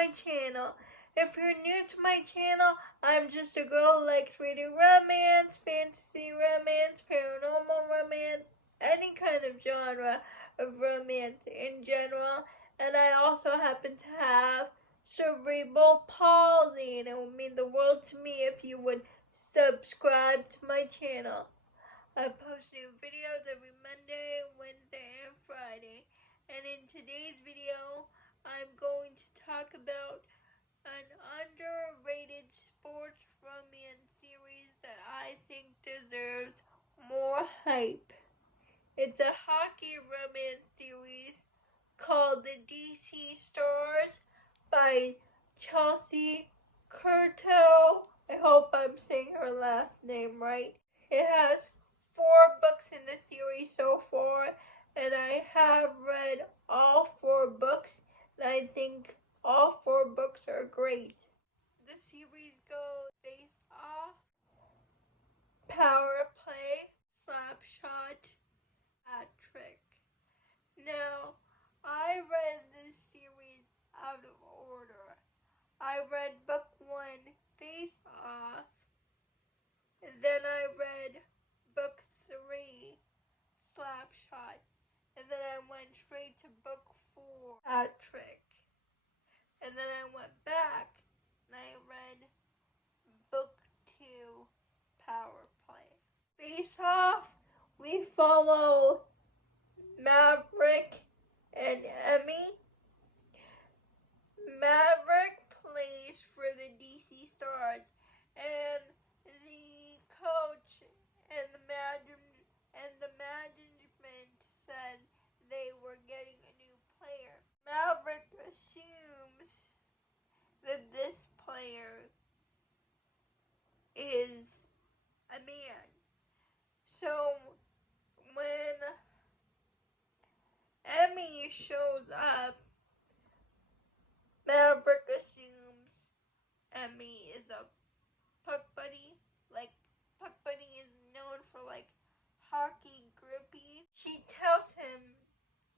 my channel. If you're new to my channel, I'm just a girl who likes reading romance, fantasy romance, paranormal romance, any kind of genre of romance in general. And I also happen to have cerebral palsy, and it would mean the world to me if you would subscribe to my channel. I post new videos every Monday, Wednesday, and Friday. And in today's video, I'm going to talk about an underrated sports romance series that I think deserves more hype. It's a hockey romance series called The DC Stars by Chelsea Curto. I hope I'm saying her last name right. It has 4 books in the series so far, and I have read all 4 books, and I think all 4 books are great. The series goes Face Off, Power Play, Slap Shot, Hat Trick. Now, I read this series out of order. I read book 1, Face Off, and then I read book 3, Slap Shot, and then I went straight to book 4, Hat Trick, and then I went back and I read book 2, Power Play. Face Off, we follow Maverick and Emmy. Maverick plays for the DC Stars, and the coach and the management said they were getting a new player. Maverick assumes that this player is a man. So when Emmy shows up, Maverick assumes Emmy is a puck buddy. Like, puck buddy is known for hockey grippy. She tells him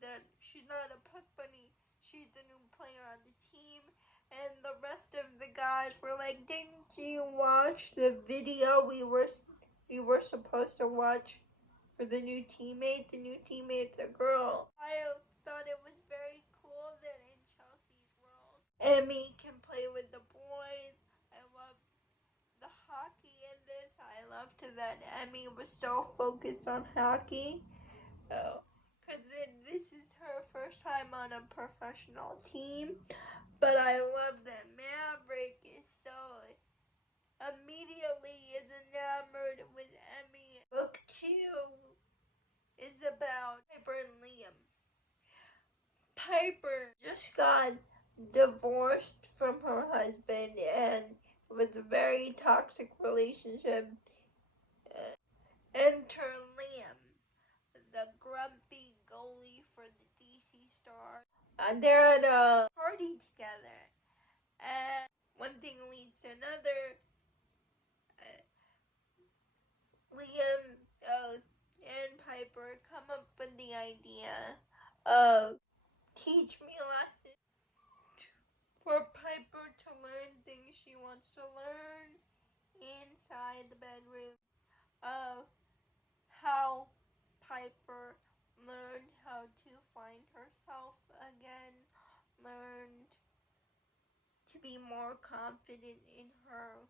that she's not a puck bunny, she's the new player on the team. And the rest of the guys were like, didn't you watch the video we were supposed to watch for the new teammate? The new teammate's a girl. I thought it was very cool that in Chelsea's world, Emmy can play with the boys. I love the hockey in this. I loved that Emmy was so focused on hockey. Because this is her first time on a professional team. But I love that Maverick is immediately enamored with Emmy. Book 2 is about Piper and Liam. Piper just got divorced from her husband, and it was a very toxic relationship. Enter Liam, the grumpy goalie for the DC Stars. They're at a party together, and one thing leads to another. Liam and Piper come up with the idea of teach me a lesson for Piper to learn things she wants to learn inside the bedroom, of how Piper learned how to find herself again, learned to be more confident in her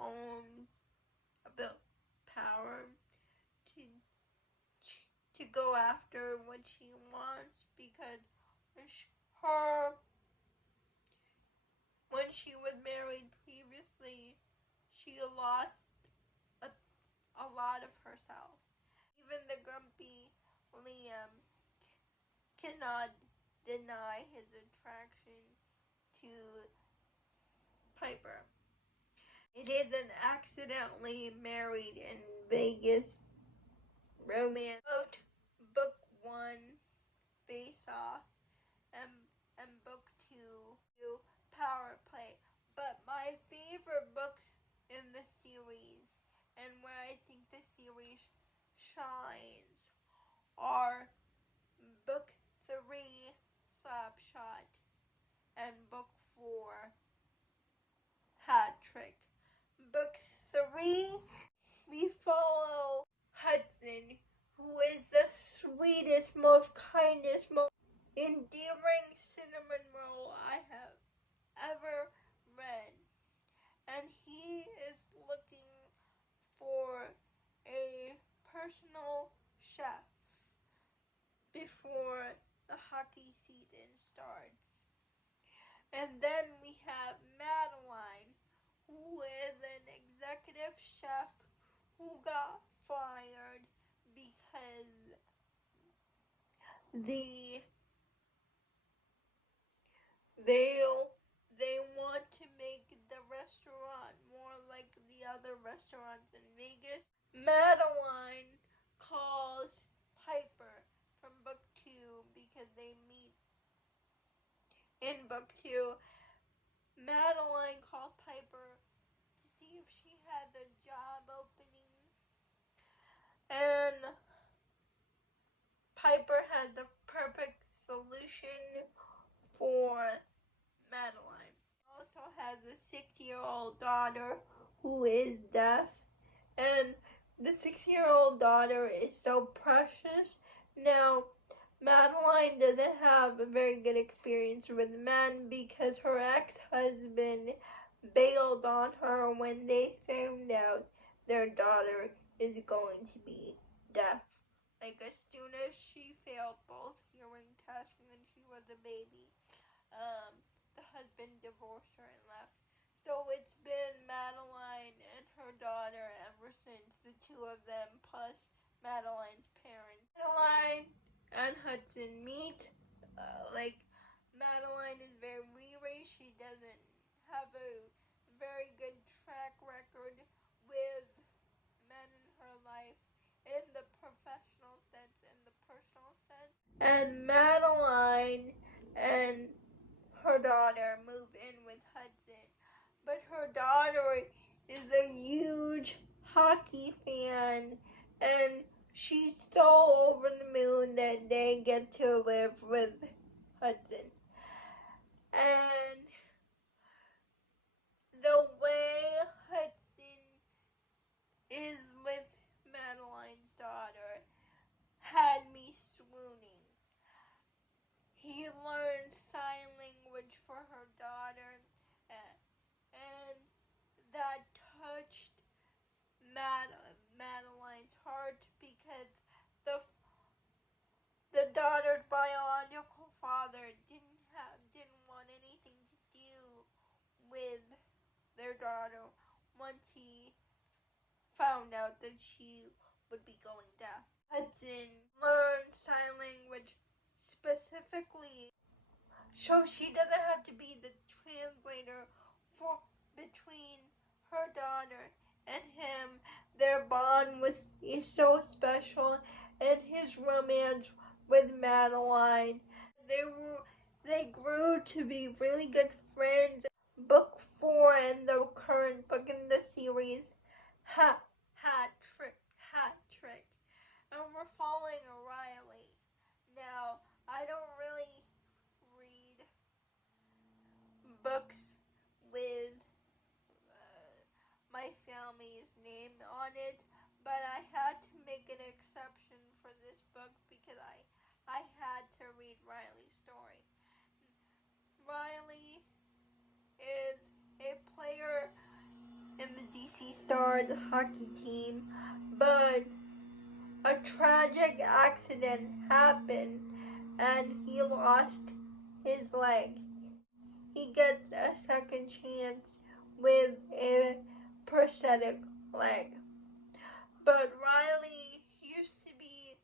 own power, to go after what she wants, because when she was married previously, she lost a lot of herself. Even the grumpy Liam cannot deny his attraction to Piper. It is an accidentally married in Vegas romance. Book 1, Face Off, and book 2, Power Play. But my favorite books in the series, and where I think the series shines, are book 3, Slap Shot, and book 4, Hat Trick. Book 3, we follow Hudson, who is the sweetest, most kindest, most endearing cinnamon roll I have ever read. And he is looking for a personal chef before the hockey season starts. And then we have Madeline, who is an executive chef who got fired because they want to make the restaurant more like the other restaurants in Vegas. Madeline calls Piper from book 2 because they meet in book 2. Madeline called Piper to see if she had a job opening, and Piper had the perfect solution for Madeline. Also has a 6-year-old daughter who is deaf, and the 6-year-old daughter is so precious. Now, Madeline doesn't have a very good experience with men because her ex-husband bailed on her when they found out their daughter is going to be deaf. Like, as soon as she failed both hearing tests when she was a baby, the husband divorced her and left. So it's been Madeline and her daughter ever since, the two of them, plus Madeline's parents. Madeline and Hudson meet. Madeline is very weary. She doesn't have a very good track record with men in her life in the professional sense and the personal sense. And Madeline and her daughter move in with Hudson. But her daughter is a huge hockey fan, and she's so over the moon that they get to live with Hudson. And the way Hudson is with Madeline's daughter had me swooning. He learned sign language for her daughter, and that touched Madeline's heart because the daughter's biological father didn't want anything to do with their daughter once he found out that she would be going deaf. Hudson learned sign language specifically so she doesn't have to be the translator between her daughter and him. Their bond is so special, and his romance with Madeline, they grew to be really good friends. Book 4 and the current book in the series, Hat Trick. And we're following Riley. Now, I don't really read books with my family's name on it, but I had to make an exception for this book because I had to read Riley's story. Riley is a player in the DC Stars hockey team, but a tragic accident happened and he lost his leg. He gets a second chance with a prosthetic leg. But Riley used to be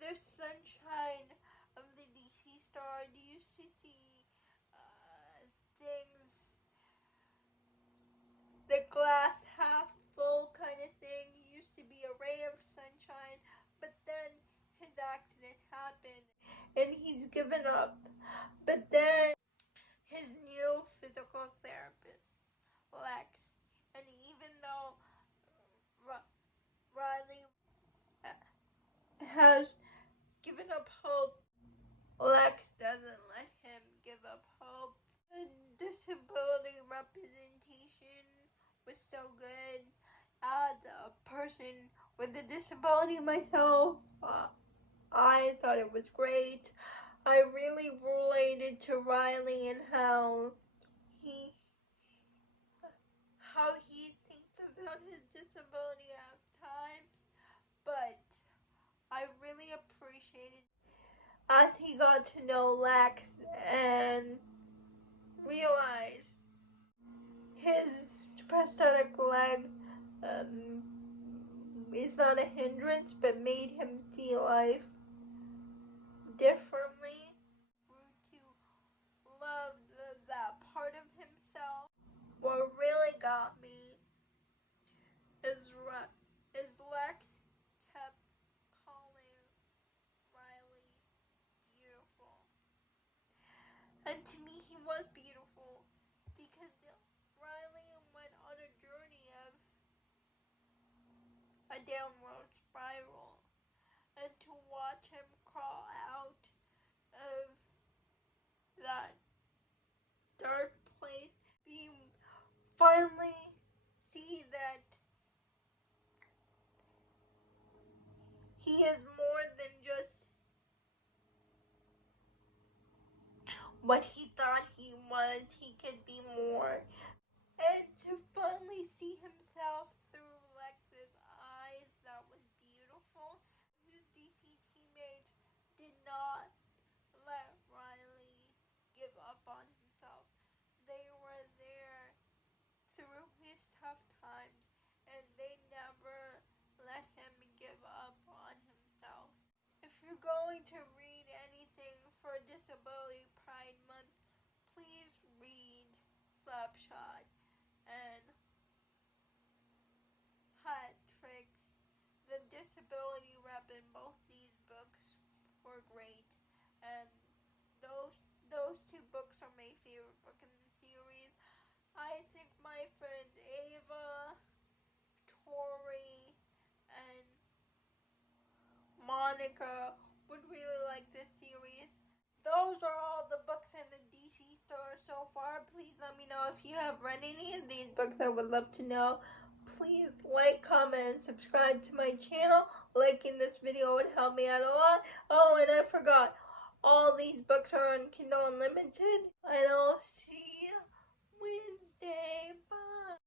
the sunshine of the DC Stars. You used to see things, the glass half full kind of thing. He used to be a ray of sunshine, but then his accident happened and he's given up. But then his new physical therapist, Lex, and even though Riley has given up hope disability representation was so good. The person with a disability myself, I thought it was great. I really related to Riley and how he thinks about his disability at times, but I really appreciated as he got to know Lex and realized his prosthetic leg is not a hindrance, but made him see life differently. To love that part of himself. What really got me is Lex kept calling Riley beautiful. And to me, he was beautiful because Riley went on a journey of a downward spiral. And to watch him crawl out of that dark place, finally see that he is more than just what he thought he was. He could be more. And to finally see himself through Lex's eyes, that was beautiful. His DC teammates did not let Riley give up on himself. They were there through his tough times, and they never let him give up on himself. If you're going to read anything for Disability Pride Month, please read Slapshot and Hat Tricks. The disability rep in both these books were great, and those two books are my favorite book in the series. I think my friends Ava, Tori, and Monica would really like this series. Those are all the books in the DC store so far. Please let me know if you have read any of these books. I would love to know. Please like, comment, and subscribe to my channel. Liking this video would help me out a lot. Oh, and I forgot, all these books are on Kindle Unlimited. And I'll see